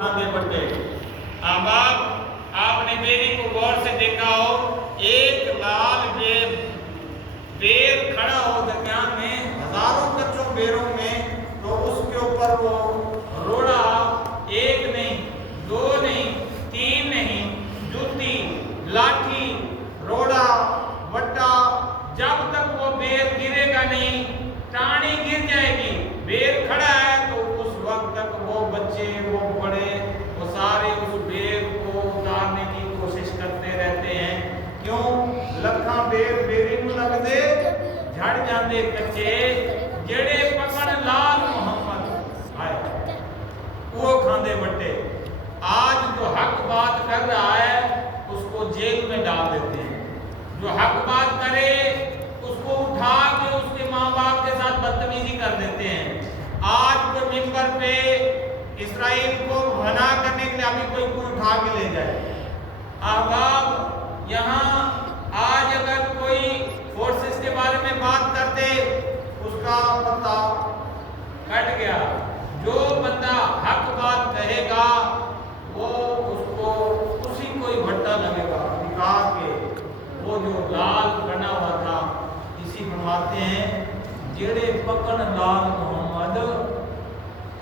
खाने पड़ते। अब आपने बेरी को गौर से देखा हो, एक लाल बेर खड़ा हो दरमियान में हजारों कच्चों बेरों में, तो उसके ऊपर वो रोड़ा एक नहीं, दो नहीं, तीन नहीं, जूती, लाठी, रोड़ा, वट्टा, जब तक वो बेर गिरेगा नहीं, टाणी गिर जाएगी। बेर खड़ा है तो उस वक्त तक वो बच्चे, वो बड़े, वो सारे उस बेर को उतारने की कोशिश करते रहते हैं। क्यों? लखा बेर बेरी में लग दे, झड़ जाते कच्चे, जेड़े पकड़ लाल मोहम्मद आए वो खांदे बट्टे। आज जो हक बात कर रहा है उसको जेल में डाल देते हैं, जो हक बात करे उसको उठा के उसके माँ बाप के साथ बदतमीजी कर देते हैं। आज के मिंबर पे इसराइल को भला करने के लिए अभी कोई उठा के ले जाए। अहबाब, यहाँ आज अगर कोई फोर्सेस के बारे में बात करते, उसका पता कट गया। जो बंदा हक बात कहेगा वो उसको उसी को ही भट्टा लगेगा निकाल के। वो जो लाल बना हुआ था, इसी फरमाते हैं जेड़े पकड़ लाल मोहम्मद,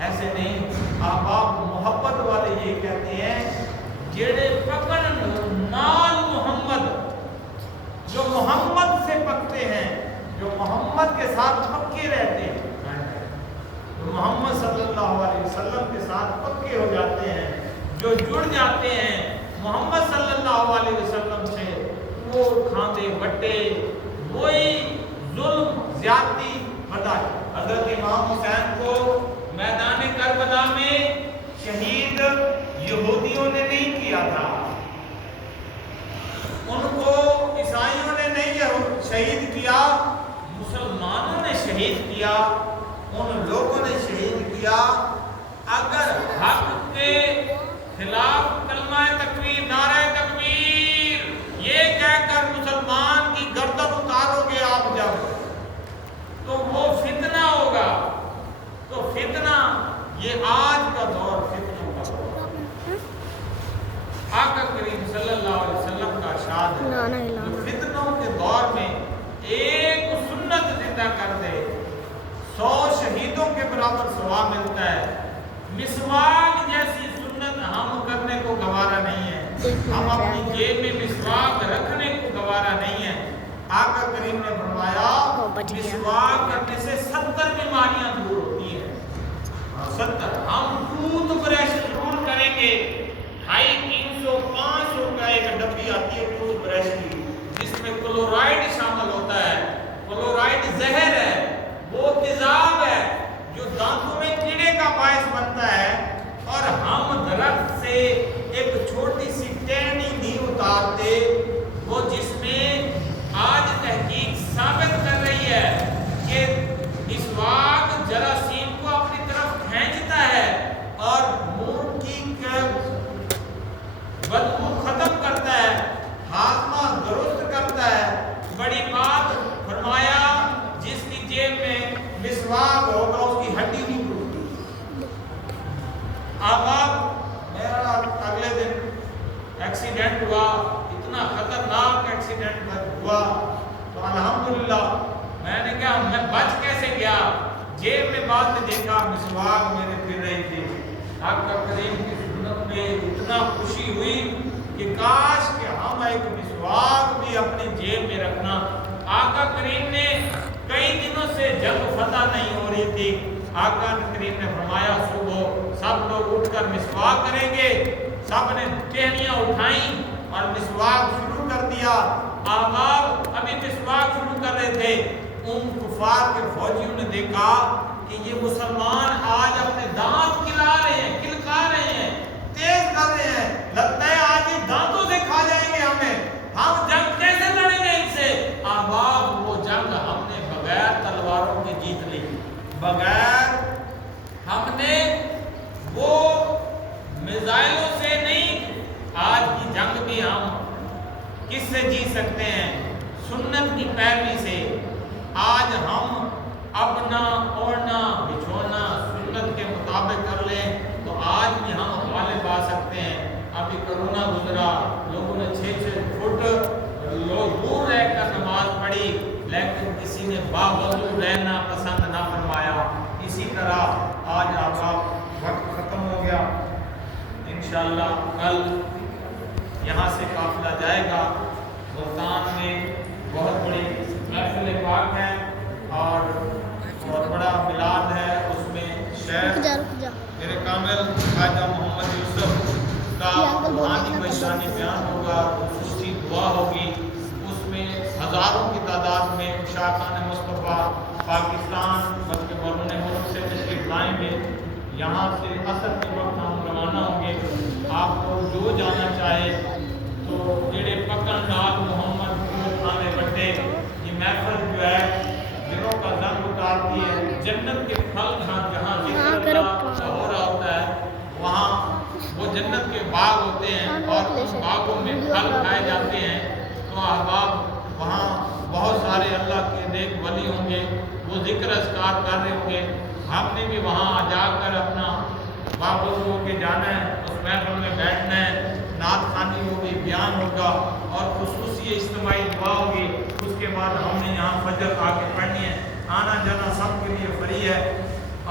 ऐसे नहीं, आप मोहब्बत वाले ये कहते हैं जेड़े पकड़ नाल मोहम्मद, जो मोहम्मद से पकते हैं, जो मोहम्मद के साथ पक्के रहते हैं, जो मोहम्मद सल्लल्लाहु अलैहि वसल्लम के साथ पक्के हो जाते हैं, जो जुड़ जाते हैं मोहम्मद सल्लल्लाहु अलैहि वसल्लम से, वो खांदे बट्टे, वही जुल्म ज्यादती बर्दाश्त। हजरत इमाम हुसैन को मैदान करबला में शहीद यहूदियों ने नहीं किया था, उनको ईसाइयों ने नहीं शहीद किया, मुसलमानों ने शहीद किया, उन लोगों ने शहीद किया। अगर हक के खिलाफ कलमा तकबीर, नारा तकबीर ये कहकर मुसलमान की गर्दन उतारोगे आप जब, तो वो फितना होगा। तो फितना, ये आज का दौर फितनों का दौर। आका करीम सल्लल्लाहु अलैहि वसल्लम का इरशाद है, जो फितनों के दौर में एक सुन्नत जिंदा कर दे 100 शहीदों के बराबर सवाब मिलता है। मिसवाक जैसी सुन्नत हम करने को गवारा नहीं है, हम अपनी जेब में मिसवाक रखने को गवारा नहीं है। आका करीम ने फरमाया मिसवाक करने से 70 बीमारियां दूर होती हैं। 70 हम टूथ ब्रश जरूर करेंगे। 250-500 का एक डब्बी आती है टूथ ब्रश की, जिसमें क्लोराइड शामिल होता है। क्लोराइड जहर है, वो तेजाब है जो दांतों में कीड़े का बायस बनता है। और हम दरख्त से एक छोटी सी टहनी नहीं उतारते, वो जिसमें आज तहकीक साबित कर रही है कि मिसवाक जरासीम को अपनी तरफ खींचता है और मुंह की बदबू खत्म करता है, हाजमा दुरुस्त करता है। बड़ी बात फरमाया, जिसकी जेब में मिसवाक होगा उसकी हड्डी नहीं टूटती। अब मेरा अगले दिन एक्सीडेंट हुआ, इतना खतरनाक एक्सीडेंट हुआ, तो अल्हम्दुलिल्लाह मैंने कहा मैं बच कैसे गया। जेब में बाद में देखा मिसवाक मेरे फिर रही थी। आका करीम की सुन्नत में इतना खुशी हुई कि काश कि हम एक मिसवाक भी अपनी जेब में रखना। आका करीम ने कई दिनों से जंग फतह नहीं हो रही थी, आका करीम ने फरमाया सुबह सब लोग उठकर मिसवाक करेंगे। सब ने टहनियां उठाई और मिसवाक शुरू कर दिया। आबाब अभी मिसवाक शुरू कर रहे थे, उन कुफार के फौजियों ने देखा कि ये मुसलमान आज अपने दांत किला रहे हैं, किलका रहे हैं, तेज कर रहे हैं, लगता है आज ये दांतों से खा जाएंगे हमें, हम जंग कैसे लड़ेंगे इनसे। आबाब वो जंग हमने बगैर तलवारों के जीत ली, बगैर हमने वो मिसाइलों से नहीं। आज की जंग भी हम किससे जीत सकते हैं? सुन्नत की पैरवी से। आज हम अपना ओढ़ना बिछोना सुन्नत के मुताबिक कर लें तो आज भी हम हवाले सकते हैं। अभी कोरोना गुजरा, लोगों ने 6-6 फुट लोग दूर रहकर नमाज पढ़ी, लेकिन किसी ने बावजूद रहना पसंद ना फरमाया। इसी तरह आज आपका वक्त ख़त्म हो गया। इंशाअल्लाह कल यहाँ से काफिला जाएगा। मुल्तान में बहुत बड़ी महफिल पाक है और बहुत बड़ा मिलाद है। उसमें शेख मेरे कामिल ख्वाजा मोहम्मद यूसुफ का रूहानी बयानी बयान होगा, खुसूसी दुआ होगी। उसमें हज़ारों की तादाद में शाखान मुस्तफ़ा पाकिस्तान बल्कि बरूने मुल्क से तशरीफ लाएंगे। यहाँ से असर के वक्त हम रवाना होंगे। आपको जो जाना चाहे तो जेड़े पकड़ नाल मोहम्मद खाने बटे, ये महफिल जो है दिलों का जंग उतारती है। जन्नत के फल जहाँ जिक्र हो रहा होता है, वहाँ वो जन्नत के बाग होते हैं और उन बागों में फल खाए जाते हैं। तो अहबाब वहाँ बहुत सारे अल्लाह के नेक वली होंगे, वो जिक्र अस्कार कर रहे होंगे। हमने भी वहाँ जाकर अपना बाबुल होके जाना है, उस महफिल में बैठना है। नात खानी होगी, बयान होगा और खुसूसी इज्तिमाई दुआ होगी। उसके बाद हमने यहाँ फजर आके पढ़नी है। आना जाना सब के लिए फ्री है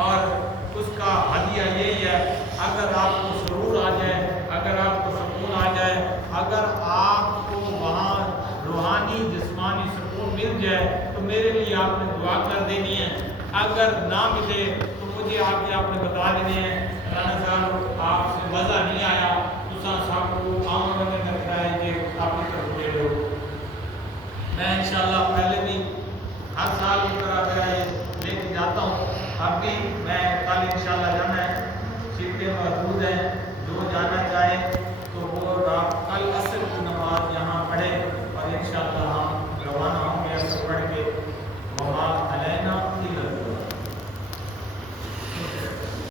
और उसका हदिया यही है, अगर आपको सुरूर आ जाए, अगर आपको सुकून आ जाए, अगर आपको वहाँ रूहानी जिस्मानी सुकून मिल जाए तो मेरे लिए आपने दुआ कर देनी है। अगर ना मिले तो मुझे आके आपने बता देने हैं, राना साहब आपसे